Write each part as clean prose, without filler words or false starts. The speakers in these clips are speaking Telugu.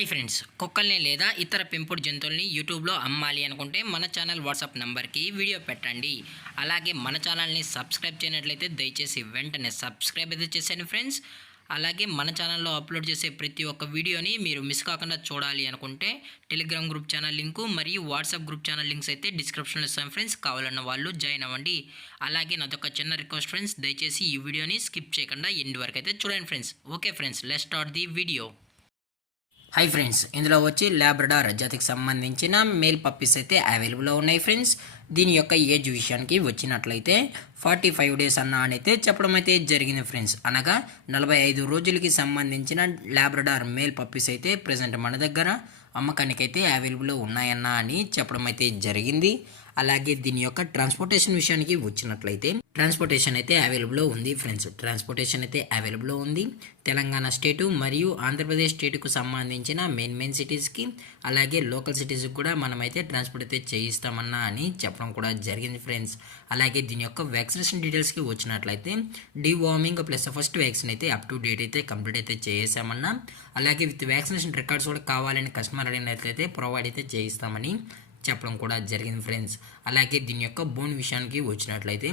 హాయ్ ఫ్రెండ్స్, కుక్కల్ని లేదా ఇతర పెంపుడు జంతువుల్ని యూట్యూబ్లో అమ్మాలి అనుకుంటే మన ఛానల్ వాట్సాప్ నెంబర్కి వీడియో పెట్టండి. అలాగే మన ఛానల్ని సబ్స్క్రైబ్ చేయనట్లయితే దయచేసి వెంటనే సబ్స్క్రైబ్ అయితే చేసేయండి ఫ్రెండ్స్. అలాగే మన ఛానల్లో అప్లోడ్ చేసే ప్రతి ఒక్క వీడియోని మీరు మిస్ కాకుండా చూడాలి అనుకుంటే టెలిగ్రామ్ గ్రూప్ ఛానల్ లింకు మరియు వాట్సాప్ గ్రూప్ ఛానల్ లింక్స్ అయితే డిస్క్రిప్షన్లో ఇస్తాను ఫ్రెండ్స్. కావాలన్న వాళ్ళు జాయిన్ అవ్వండి. అలాగే నాదొక చిన్న రిక్వెస్ట్ ఫ్రెండ్స్, దయచేసి ఈ వీడియోని స్కిప్ చేయకుండా ఎండ్ వరకు అయితే చూడండి friends. Okay friends, let's start the video. Hi friends, ఇందులో వచ్చి లాబ్రడార్ జాతికి సంబంధించిన మేల్ పప్పీస్ అయితే అవైలబుల్లో ఉన్నాయి ఫ్రెండ్స్. దీని యొక్క ఏజ్ విషయానికి వచ్చినట్లయితే 45 డేస్ అయితే చెప్పడం అయితే జరిగింది ఫ్రెండ్స్. అనగా 45 రోజులకి సంబంధించిన లాబ్రడార్ మేల్ పప్పీస్ అయితే ప్రజెంట్ మన దగ్గర అమ్మకానికి అయితే అవైలబుల్లో ఉన్నాయన్నా అని చెప్పడం అయితే జరిగింది. అలాగే దీని యొక్క ట్రాన్స్పోర్టేషన్ విషయానికి వచ్చినట్లయితే ట్రాన్స్పోర్టేషన్ అయితే అవైలబుల్లో ఉంది ఫ్రెండ్స్. ట్రాన్స్పోర్టేషన్ అయితే అవైలబుల్లో ఉంది. తెలంగాణ స్టేటు మరియు ఆంధ్రప్రదేశ్ స్టేటుకు సంబంధించిన మెయిన్ సిటీస్కి అలాగే లోకల్ సిటీస్కి కూడా మనమైతే ట్రాన్స్పోర్ట్ అయితే చేయిస్తామన్నా అని చెప్పడం కూడా జరిగింది ఫ్రెండ్స్. అలాగే దీని యొక్క వ్యాక్సినేషన్ డీటెయిల్స్కి వచ్చినట్లయితే డివార్మింగ్ ప్లస్ ఫస్ట్ వ్యాక్సిన్ అయితే అప్ టు డేట్ అయితే కంప్లీట్ అయితే చేసామన్నా. అలాగే విత్ వ్యాక్సినేషన్ రికార్డ్స్ కూడా కావాలని కస్టమర్ అడిగినట్లయితే ప్రొవైడ్ అయితే చేయిస్తామని చెప్పడం కూడా జరిగింది ఫ్రెండ్స్. అలాగే దీని యొక్క బోన్ విషయానికి వచ్చినట్లయితే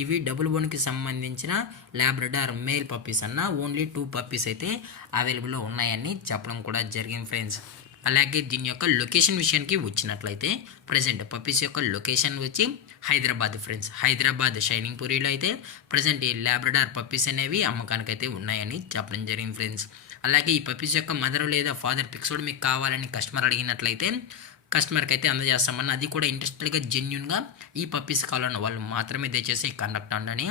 ఇవి డబుల్ బోన్కి సంబంధించిన Labrador male puppies only 2 puppies అయితే అవైలబుల్లో ఉన్నాయని చెప్పడం కూడా జరిగింది ఫ్రెండ్స్. అలాగే దీని యొక్క లొకేషన్ విషయానికి వచ్చినట్లయితే ప్రజెంట్ పప్పీస్ యొక్క లొకేషన్ వచ్చి హైదరాబాద్ ఫ్రెండ్స్. హైదరాబాద్ షైనింగ్ పూరిలో అయితే ప్రజెంట్ ఈ లాబ్రడార్ పప్పీస్ అనేవి అమ్మకానికి అయితే ఉన్నాయని చెప్పడం జరిగింది ఫ్రెండ్స్. అలాగే ఈ పప్పీస్ యొక్క మదర్ లేదా ఫాదర్ పిక్స్ కూడా మీకు కావాలని కస్టమర్ అడిగినట్లయితే కస్టమర్కి అయితే అందజేస్తామని, అది కూడా ఇంట్రెస్టెడ్గా జెన్యున్గా ఈ పప్పీస్ కావాలన్న వాళ్ళు మాత్రమే దయచేసి కండక్ట్ అని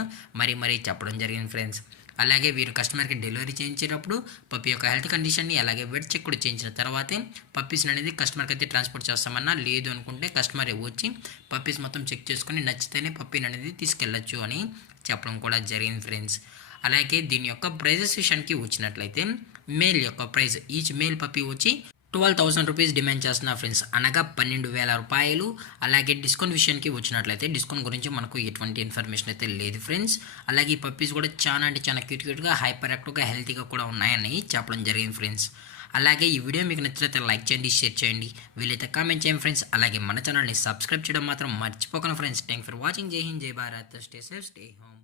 మరీ చెప్పడం జరిగింది ఫ్రెండ్స్. అలాగే వీరు కస్టమర్కి డెలివరీ చేయించేటప్పుడు పప్పీ యొక్క హెల్త్ కండిషన్ని అలాగే వెట్ చెక్ కూడా చేయించిన తర్వాతే పప్పీస్ అనేది కస్టమర్కి అయితే ట్రాన్స్పోర్ట్ చేస్తామన్నా. లేదు అనుకుంటే కస్టమర్ వచ్చి పప్పీస్ మొత్తం చెక్ చేసుకుని నచ్చితేనే పప్పీని అనేది తీసుకెళ్ళచ్చు అని చెప్పడం కూడా జరిగింది ఫ్రెండ్స్. అలాగే దీని యొక్క ప్రైజెస్ విషయానికి వచ్చినట్లయితే మేల్ యొక్క ప్రైస్ ఈచ్ మేల్ పప్పీ వచ్చి 12,000 రూపీస్ డిమాండ్ చేస్తున్నారు ఫ్రెండ్స్. అనగా 12,000 రూపాయలు. అలాగే డిస్కౌంట్ విషయానికి వచ్చినట్లయితే డిస్కౌంట్ గురించి మనకు ఎటువంటి ఇన్ఫర్మేషన్ అయితే లేదు ఫ్రెండ్స్. అలాగే ఈ పప్పీస్ కూడా చాలా క్యూట్గా హైపర్ యాక్టివ్గా హెల్తీగా కూడా ఉన్నాయని చెప్పడం జరిగింది ఫ్రెండ్స్. అలాగే ఈ వీడియో మీకు నచ్చితే లైక్ చేయండి, షేర్ చేయండి, వీలైతే కామెంట్ చేయండి ఫ్రెండ్స్. అలాగే మన ఛానల్ని సబ్స్క్రైబ్ చేయడం మాత్రం మర్చిపోకండి ఫ్రెండ్స్. Thank for watching. జై హింద్, జై Bharat, stay safe, stay home.